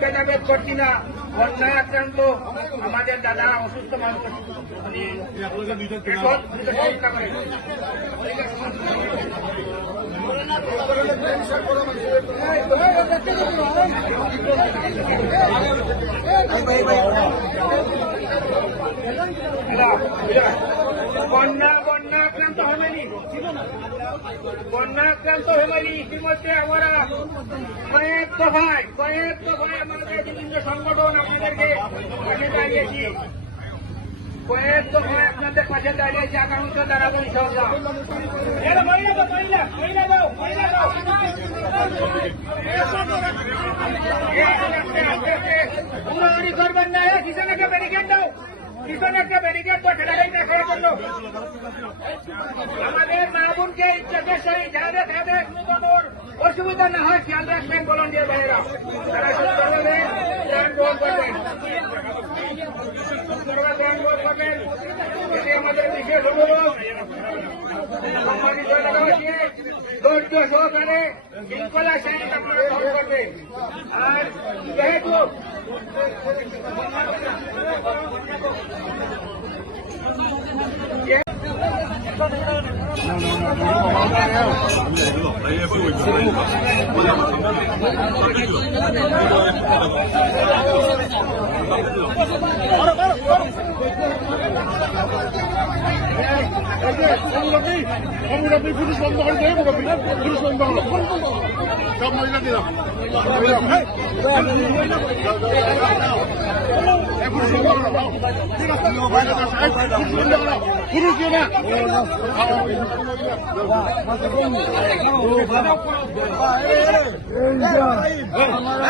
ভেদাভেদ করছি না বন্যায় আক্রান্ত আমাদের দাদা অসুস্থ মানুষ। উনি বন্যা আক্রান্ত হয়নি। বন্যা আক্রান্ত হয়নি। ইতিমধ্যে আমরা কয়েক দফায় কয়েক দফায় আমাদের বিভিন্ন সংগঠন আপনাদেরকে পাশে দাঁড়িয়েছি। কয়েক দফায় আপনাদের পাশে দাঁড়িয়েছি আগামীতে দাঁড়াবো ইনশাআল্লাহ। এরা মহিলা দাও মহিলা দাও। না কিষান একটা ব্যারিকেড দাও। কিষান একটা ব্যারিকেড তো ঠেলাটাই দেখার জন্য আমাদের মা বোনকে ইচ্ছাদের সহিত যাদের তাদের অসুবিধা না হয়, খেয়াল রাখবেন ভলান্টিয়ার ভাইয়েরা। তারা সুন্দরভাবে ত্রাণ গ্রহণ করবেন। ত্রাণ গ্রহণ করবেন। এটি আমাদের বিশেষ অনুরোধ। ধৈর্য সহকারে শৃঙ্খলা সহিত আপনারা গ্রহণ করবেন আর যেহেতু আপনি পুলিশ বন্ধ করে দেয় পুলিশ বন্ধ হলো সব মহিলা দিলাম পুরুষ দিয়ে না পুরুষ দিয়ে না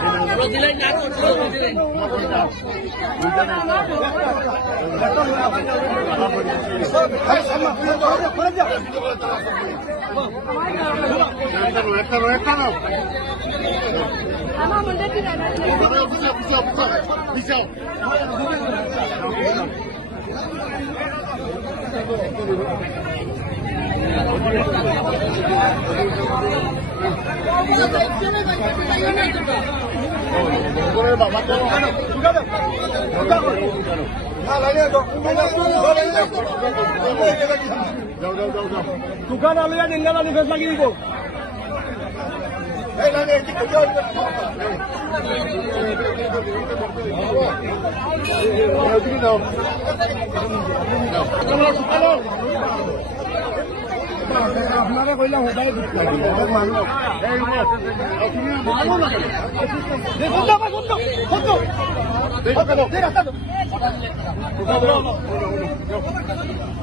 দিয়ে না বলে দাও একটা নাও, একটা নাও, একটা নাও। আমার কি না পিছাও, পিছাও, পিছাও, পিছাও, পিছাও। ওরে বাবা, তো- যাও, যাও, যাও, যাও।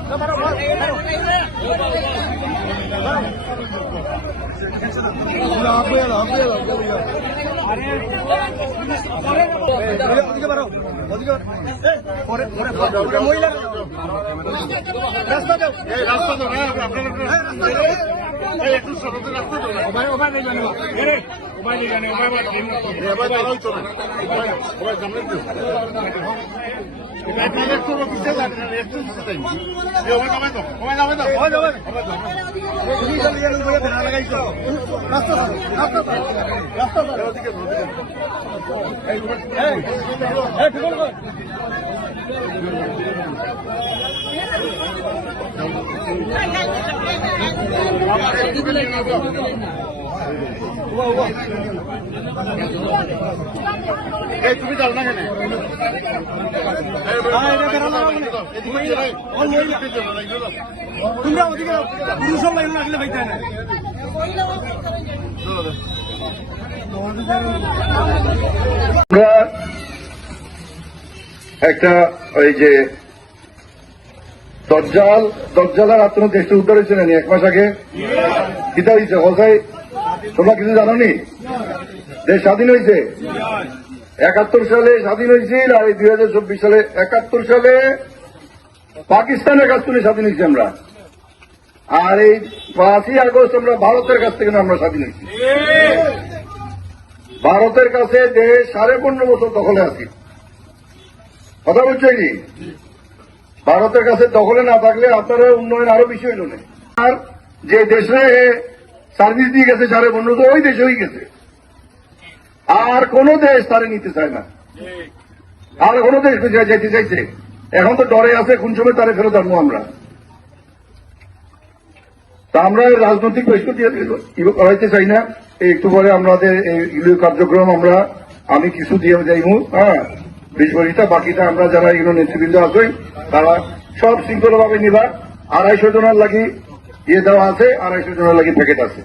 দোকান আলিয়া ডিঙ্গালা নিখোঁজ লাগি দিব ওদিকে যাও। যাও। চলো, চলো। আপনারা কইলাম তো দেখো, মহিলা রাস্তা দাও রাস্তা তো এই একটু সরতে রাস্তা তো ওভাবে ওভাবে জানো ওভাবে জানো ওভাবে আবার দাঁড়াও চলে। সবাই- সবাই সামনে একটু পিছিয়ে যান, একটু পিছিয়ে যান। এই ওভাবে দাও, ওভাবে দাও। ওই যাবে ওভাবে দাও। তুমি চলে গেলেন বলে ধারা লাগাইছো রাস্তা দাও রাস্তা দাও রাস্তা দাও ওদিকে ওদিকে এই এই এই ঠিক আছে একটু নিয়ে নাও দাও। এই তুমি যাও না কেন? হ্যাঁ, লাগাও মানে। তোমরা ওদিকে পুরুষের লাইন লাগলে ভাইতে না একটা ওই যে দজ্জাল, দজ্জালার আপনার দেশটা উদ্ধার হয়েছে না এক মাস আগে? কিতা হয়েছে? হসাই তোমরা কিছু জানো নি দেশ স্বাধীন হয়েছে? একাত্তর সালে স্বাধীন হয়েছিল আর এই দুই হাজার চব্বিশ সালে একাত্তর সালে পাকিস্তানের কাছ থেকে স্বাধীন হয়েছি আমরা। আর এই পাঁচই আগস্ট আমরা ভারতের কাছ থেকে আমরা স্বাধীন হয়েছি। ভারতের কাছে দেশ সাড়ে পনেরো বছর দখলে আছি। কথা বলছো কি ভারতের কাছে দখলে না থাকলে আপনারা উন্নয়ন আরও বেশি হইল না। আর যে দেশে সার্ভিস দিয়ে গেছে সাড়ে পনেরো তো ওই দেশে হয়ে গেছে। আর কোন দেশ তারে নিতে চায় না। আর কোন দেশ যেতে চাইছে। এখন তো ডরে আছে, কোন সময় তারে ফেরত আনব আমরা। তা আমরা রাজনৈতিক বৈষ্ণব করাইতে চাই না। একটু পরে আমাদের এই কার্যক্রম আমরা আমি কিছু দিয়ে যাইমু হ্যাঁ। বিশ বলিটা বাকিটা আমরা যারা এগুলো নেতৃবৃন্দ আছে, তারা সব শৃঙ্খলভাবে নিবা। আড়াইশো জনের লাগি ইয়ে দেওয়া আছে, আড়াইশো জনের লাগি প্যাকেট আছে।